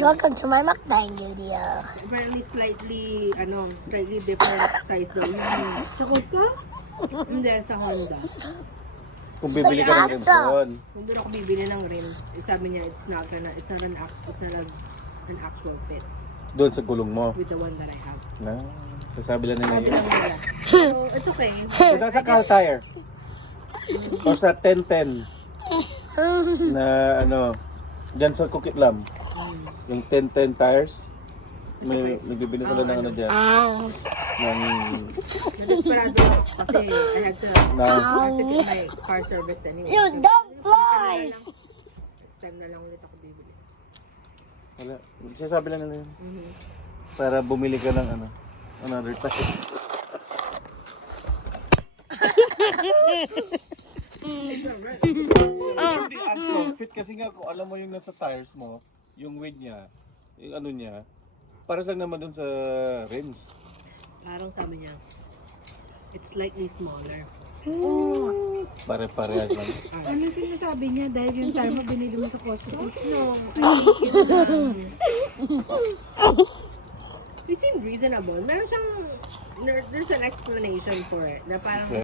Welcome to my mukbang video. Apparently slightly different size daw yun. Sa Costco? Hindi, sa Honda. Kung bibili ka ng rims doon. Kung doon ako bibili ng rims, sabi niya it's not an actual fit Doon sa gulong mo. with the one that I have. Na, sasabi lang nila Sabi yun. lang nila. So, it's okay. Punta sa Cal Tire. O sa 1010. Na ano, dyan sa Kukitlam. Yung 1010 tires. May bibili ko lang ng ano dyan. Ng, Desperado ako kasi I had to get my car serviced anyway. You don't fly! Next time na lang ulit ako bibili. wala. Sasabi lang nila yun. Para bumili ka ng ano, another tire. Hindi actual fit kasi nga kung alam mo yung nasa tires mo, yung weight niya, yung ano niya, para lang naman dun sa rims. Parang sabi niya, it's slightly smaller. Pare-parehas lang. Ano yung sinasabi niya? Dahil yung tire mo binili mo sa Costco? No, it seemed reasonable. Meron siyang, there's an explanation for it. Na parang